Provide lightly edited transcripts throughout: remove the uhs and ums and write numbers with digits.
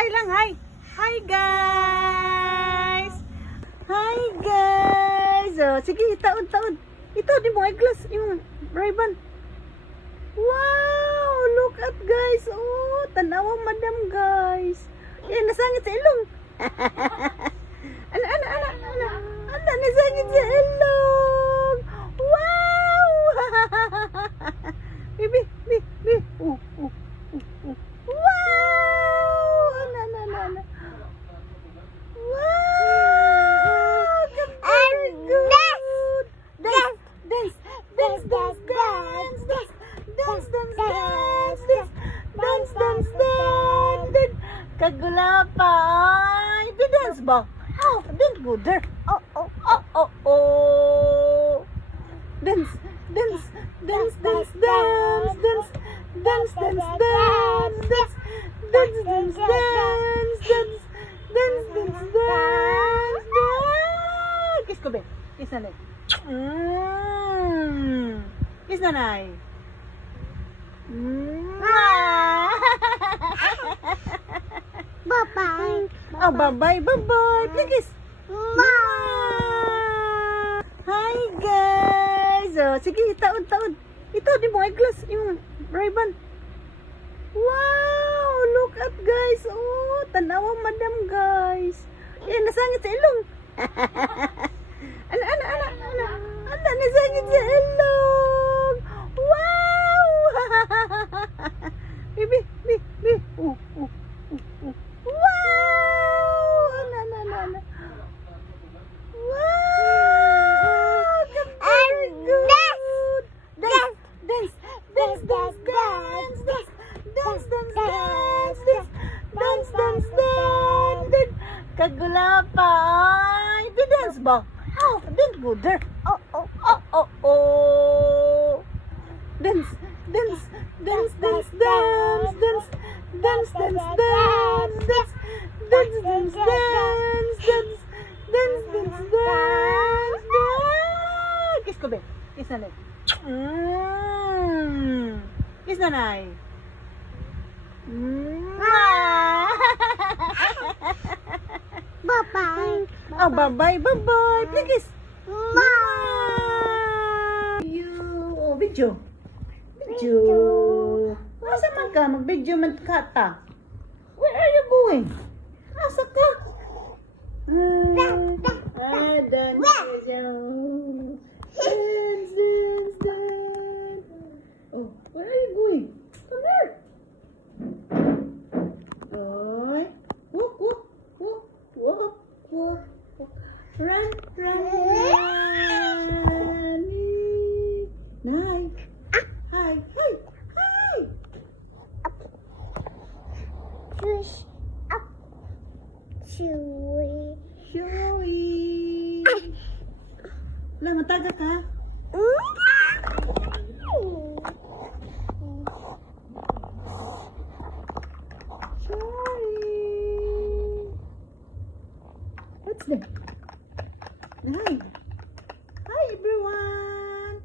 Hi lang, hi. Hi guys. Hi guys. Oh, sige, taon. Ito, di mo eyeglass, yung Ray-Ban. Wow, look at guys. Oh, tanawa madam guys. Yan, nasangit sa ilong. Ana, nasangit sa ilong. Wow. Bibi. Wow! Ana. Wow! Very good! Dance! Kagulapan! Di-dance ba? Oh, don't go there. Oh. Dance. Kiss ko, be. Kiss nanay. Kiss nanay. Bye-bye. Oh, bye-bye. Please. Hi, guys. Oh, sige, taon. Ito, di mo eyeglass, yung Ray-Ban. Wow, look at guys. Oh, tanawa madam guys. Yan, nasangit sa ilong. Ana, nasangit sa ilong. Wow. Bibi. Wow. Ana. Wow. Very good. Dance. Kagulapan. Di-dance ba? Oh, don't go there. Oh. Dance. Kiss ko, be. Kiss nanay. Kiss nanay. Bye-bye. Oh, bye-bye. Please. Oh, video. Asa man ka? Mag-video man ka ta. Where are you going? Asa ka? Dance. Oh, where are you going? Come here. Oy. Walk. Run. Nay. Hi. Push up. Chewy. Showy. Lang, mataga ka? What's that? Hi everyone.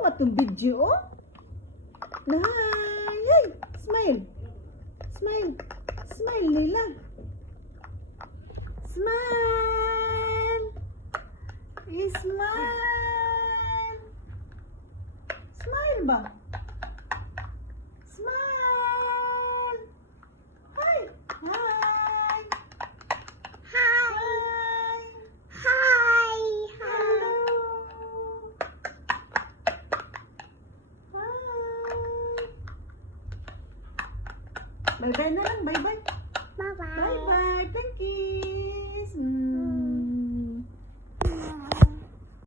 What yung video? Hey, smile Lila. Smile ba? Smile. Hi. Hello. Hi. Bye-bye na lang. Bye-bye. Bye-bye. Thank you.